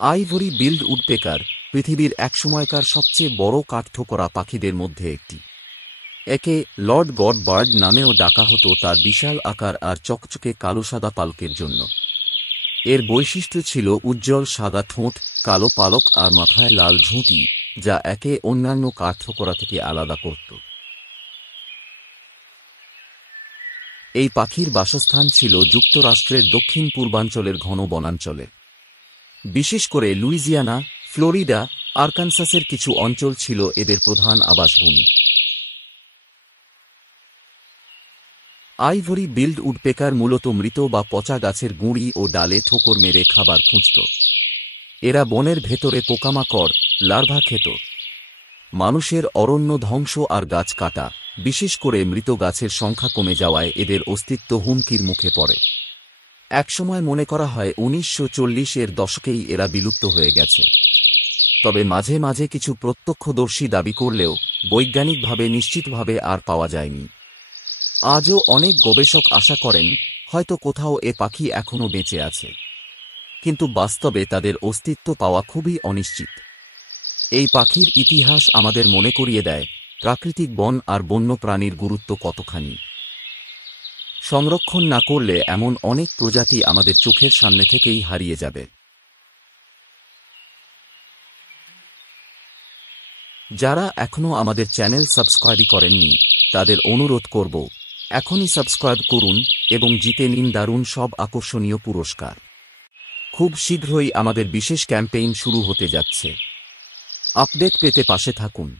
Ivory build woodpecker পৃথিবীর একসময়কার সবচেয়ে বড় কাঠঠোকরা পাখিদের মধ্যে একটি। একে লর্ড গড বার্ড নামেও ডাকা হতো তার বিশাল আকার আর চকচকে কালো সাদা পালকের জন্য। এর বৈশিষ্ট্য ছিল উজ্জ্বল সাদা ঠোঁট, কালো পালক আর মাথায় লাল ঝুঁটি, যা একে অন্যান্য কাঠঠোকরা থেকে আলাদা করত। এই পাখির বাসস্থান ছিল যুক্তরাষ্ট্রের দক্ষিণ পূর্বাঞ্চলের ঘন বনাঞ্চলে। বিশেষ করে লুইজিয়ানা, ফ্লোরিডা, আরকানসাসের কিছু অঞ্চল ছিল এদের প্রধান আবাসভূমি। আইভরি বিল্ড উডপেকার মূলত মৃত বা পচা গাছের গুঁড়ি ও ডালে ঠোকর মেরে খাবার খুঁজত। এরা বনের ভেতরে পোকামাকড়, লার্ভা খেত। মানুষের অরণ্য ধ্বংস আর গাছ কাটা, বিশেষ করে মৃত গাছের সংখ্যা কমে যাওয়ায় এদের অস্তিত্ব হুমকির মুখে পড়ে। একসময় মনে করা হয় 1940-এর দশকেই এরা বিলুপ্ত হয়ে গেছে। তবে মাঝে মাঝে কিছু প্রত্যক্ষদর্শী দাবি করলেও বৈজ্ঞানিকভাবে নিশ্চিতভাবে আর পাওয়া যায়নি। আজও অনেক গবেষক আশা করেন হয়তো কোথাও এ পাখি এখনও বেঁচে আছে, কিন্তু বাস্তবে তাদের অস্তিত্ব পাওয়া খুবই অনিশ্চিত। এই পাখির ইতিহাস আমাদের মনে করিয়ে দেয় প্রাকৃতিক বন আর বন্যপ্রাণীর গুরুত্ব কতখানি। সংরক্ষণ না করলে এমন অনেক প্রজাতি আমাদের চোখের সামনে থেকেই হারিয়ে যাবে। যারা এখনও আমাদের চ্যানেল সাবস্ক্রাইব করেননি তাদের অনুরোধ করব এখনই সাবস্ক্রাইব করুন এবং জিতে নিন দারুণ সব আকর্ষণীয় পুরস্কার। খুব শীঘ্রই আমাদের বিশেষ ক্যাম্পেইন শুরু হতে যাচ্ছে। আপডেট পেতে পাশে থাকুন।